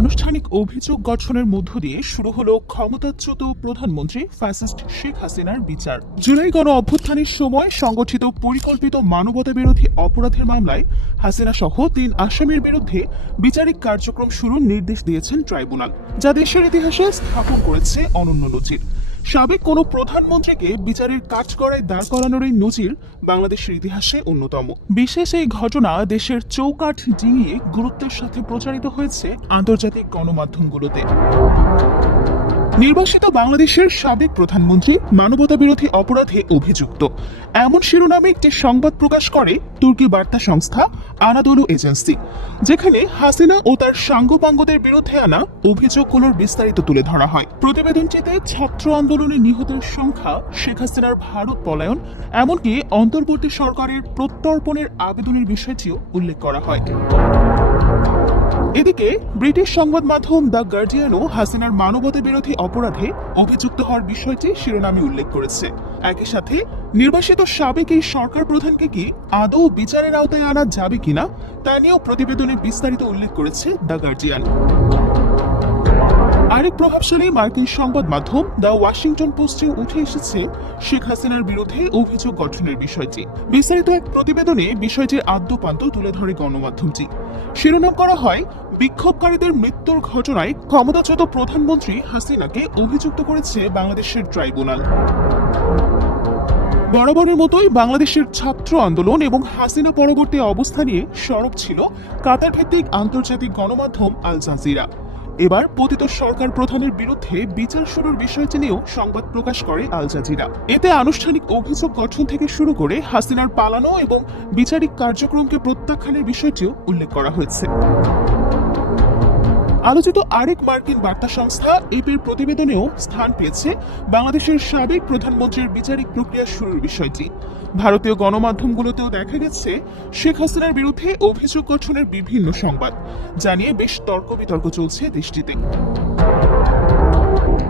আনুষ্ঠানিক অভিযোগ গঠনের মধ্য দিয়ে শুরু হলো ক্ষমতাচ্যুত প্রধানমন্ত্রী ফ্যাসিস্ট শেখ হাসিনার বিচার। জুলাই গণ অভ্যুত্থানের সময় সংগঠিত পরিকল্পিত মানবতা বিরোধী অপরাধের মামলায় হাসিনা সহ ৩ আসামির বিরুদ্ধে বিচারিক কার্যক্রম শুরুর নির্দেশ দিয়েছেন ট্রাইব্যুনাল, যা দেশের ইতিহাসে স্থাপন করেছে অনন্য নজির। সাবেক কোনো প্রধানমন্ত্রীকে বিচারের কাঠগড়ায় দাঁড় করানোর এই নজির বাংলাদেশের ইতিহাসে অন্যতম। বিশেষ এই ঘটনা দেশের চৌকাঠ ডিঙিয়ে গুরুত্বের সাথে প্রচারিত হয়েছে আন্তর্জাতিক গণমাধ্যমগুলোতে। নির্বাসিত বাংলাদেশের সাবেক প্রধানমন্ত্রী মানবতা বিরোধী অপরাধে অভিযুক্ত, এমন শিরোনামে একটি সংবাদ প্রকাশ করে তুর্কি বার্তা সংস্থা আনাদোলু এজেন্সি, যেখানে হাসিনা ও তার সাঙ্গপাঙ্গদের বিরুদ্ধে আনা অভিযোগগুলোর বিস্তারিত তুলে ধরা হয়। প্রতিবেদনটিতে ছাত্র আন্দোলনে নিহতের সংখ্যা, শেখ হাসিনার ভারত পলায়ন, এমনকি অন্তর্বর্তী সরকারের প্রত্যর্পণের আবেদনের বিষয়টিও উল্লেখ করা হয়। এদিকে ব্রিটিশ সংবাদ মাধ্যম দ্য গার্ডিয়ানও হাসিনার মানবতা বিরোধী অপরাধে অভিযুক্ত হওয়ার বিষয়টি শিরোনামে উল্লেখ করেছে। একই সাথে নির্বাসিত সাবেক এই সরকার প্রধানকে কি আদৌ বিচারের আওতায় আনা যাবে কিনা তা নিয়েও প্রতিবেদনে বিস্তারিত উল্লেখ করেছে দ্য গার্ডিয়ান। আরেক প্রভাবশালী মার্কিন সংবাদ মাধ্যম দ্য ওয়াশিংটন পোস্টে উঠে এসেছে শেখ হাসিনার বিরুদ্ধে অভিযোগ গঠনের বিষয়টি। বিস্তারিত এক প্রতিবেদনে বিষয়টির আদ্যোপান্ত তুলে ধরে গণমাধ্যমটি। শিরোনাম করা হয়, বিক্ষোভকারীদের মৃত্যুর ঘটনায় ক্ষমতাচ্যুত প্রধানমন্ত্রী হাসিনাকে অভিযুক্ত করেছে বাংলাদেশের ট্রাইব্যুনাল। বরাবরের মতোই বাংলাদেশের ছাত্র আন্দোলন এবং হাসিনা পরবর্তী অবস্থা নিয়ে সরব ছিল কাতার ভিত্তিক আন্তর্জাতিক গণমাধ্যম আল জাজিরা। এবার পতিত সরকার প্রধানের বিরুদ্ধে বিচার শুরুর বিষয়টি নিয়েও সংবাদ প্রকাশ করে আল জাজিরা। এতে আনুষ্ঠানিক অভিযোগ গঠন থেকে শুরু করে হাসিনার পালানো এবং বিচারিক কার্যক্রমকে প্রত্যাখ্যানের বিষয়টিও উল্লেখ করা হয়েছে। আলোচিত আরেক মার্কিন বার্তা সংস্থা এপির প্রতিবেদনেও স্থান পেয়েছে বাংলাদেশের সাবেক প্রধানমন্ত্রীর বিচারিক প্রক্রিয়া শুরুর বিষয়টি। ভারতীয় গণমাধ্যমগুলোতেও দেখা গেছে শেখ হাসিনার বিরুদ্ধে অভিযোগ গঠনের বিভিন্ন সংবাদ, যা নিয়ে বেশ তর্ক বিতর্ক চলছে দেশটিতে।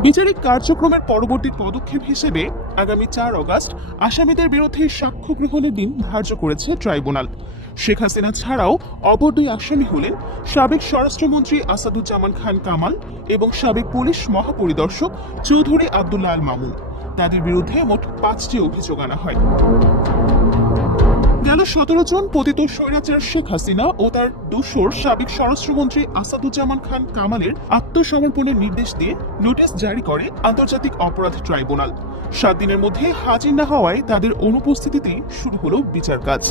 বিচারিক কার্যক্রমের পরবর্তী পদক্ষেপ হিসেবে আগামী 4 আগস্ট আসামিদের বিরুদ্ধে সাক্ষ্য গ্রহণের দিন ধার্য করেছে ট্রাইব্যুনাল। শেখ হাসিনা ছাড়াও অপর 2 আসামি হলেন সাবেক স্বরাষ্ট্রমন্ত্রী আসাদুজ্জামান খান কামাল এবং সাবেক পুলিশ মহাপরিদর্শক চৌধুরী আব্দুল্লাহ আল মামুন। তাদের বিরুদ্ধে মোট 5টি অভিযোগ আনা হয়। গেল 17 জন পতিত স্বৈরাচার শেখ হাসিনা ও তার দোসর সাবেক স্বরাষ্ট্রমন্ত্রী আসাদুজ্জামান খান কামালের আত্মসমর্পণের নির্দেশ দিয়ে নোটিশ জারি করে আন্তর্জাতিক অপরাধ ট্রাইব্যুনাল। 7 দিনের মধ্যে হাজির না হওয়ায় তাদের অনুপস্থিতিতেই শুরু হলো বিচার কাজ।